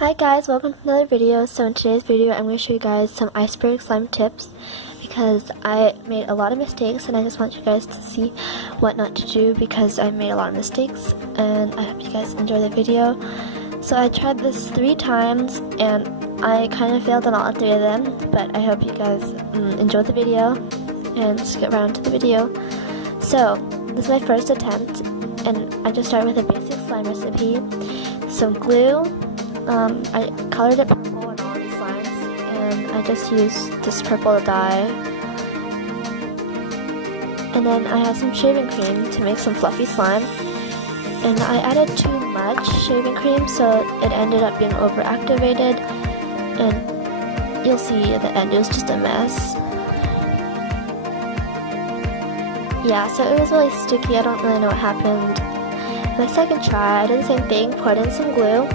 Hi guys, welcome to another video. So in today's video I'm going to show you guys some iceberg slime tips because I made a lot of mistakes and I just want you guys to see what not to do because I made a lot of mistakes, and I hope you guys enjoy the video. So I tried this 3 times and I kind of failed on all 3 of them, but I hope you guys enjoy the video, and let's get right into the video. So this is my first attempt and I just started with a basic slime recipe. Some glue. I colored it purple in all these slimes, and I just used this purple dye. And then I had some shaving cream to make some fluffy slime. And I added too much shaving cream, so it ended up being overactivated. And you'll see at the end, it was just a mess. Yeah, so it was really sticky. I don't really know what happened. My second try, I did the same thing, poured in some glue.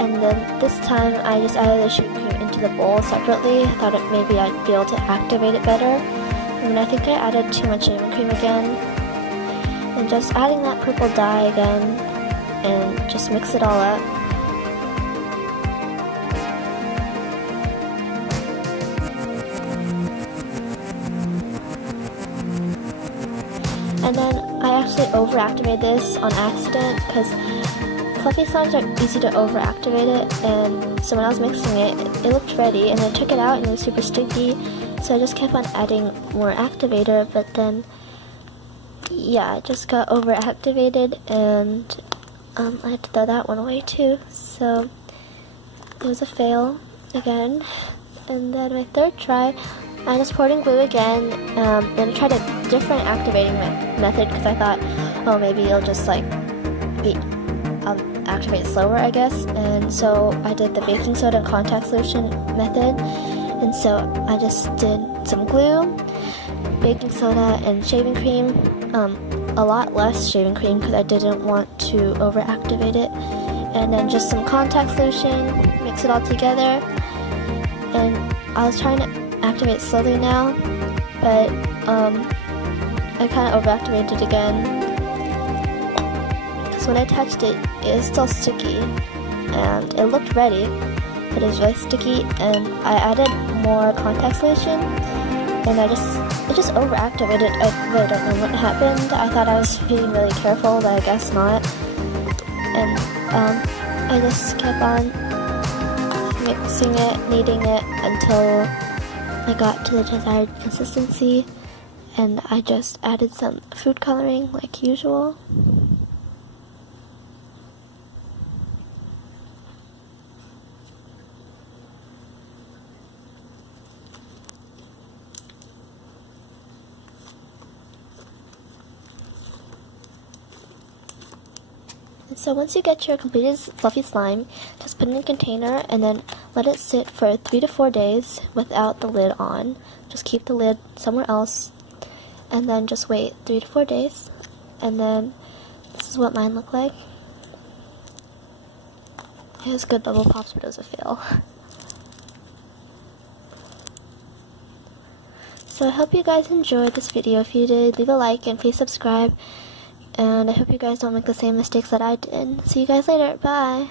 And then this time I just added the shaving cream into the bowl separately. I thought maybe I'd be able to activate it better. And then I think I added too much shaving cream again. And just adding that purple dye again and just mix it all up. And then I actually overactivated this on accident because fluffy slimes are easy to overactivate it, and so when I was mixing it, it looked ready, and I took it out and it was super sticky, so I just kept on adding more activator, but then, yeah, it just got overactivated, and I had to throw that one away too, so it was a fail again. And then my third try, I just poured in glue again, and I tried a different activating method because I thought, oh, maybe it'll just like be activate slower, I guess. And so I did the baking soda and contact solution method, and so I just did some glue, baking soda, and shaving cream, a lot less shaving cream because I didn't want to overactivate it, and then just some contact solution, mix it all together. And I was trying to activate slowly now, but I kind of overactivated it again. So when I touched it, it was still sticky, and it looked ready, but it was really sticky, and I added more contact solution, and it just overactivated. I really don't know what happened. I thought I was being really careful, but I guess not. And I just kept on mixing it, kneading it until I got to the desired consistency, and I just added some food coloring like usual. So once you get your completed fluffy slime, just put it in a container and then let it sit for 3 to 4 days without the lid on. Just keep the lid somewhere else and then just wait 3 to 4 days. And then this is what mine looked like. It was good bubble pops, but it was a fail. So I hope you guys enjoyed this video. If you did, leave a like and please subscribe. And I hope you guys don't make the same mistakes that I did. See you guys later. Bye.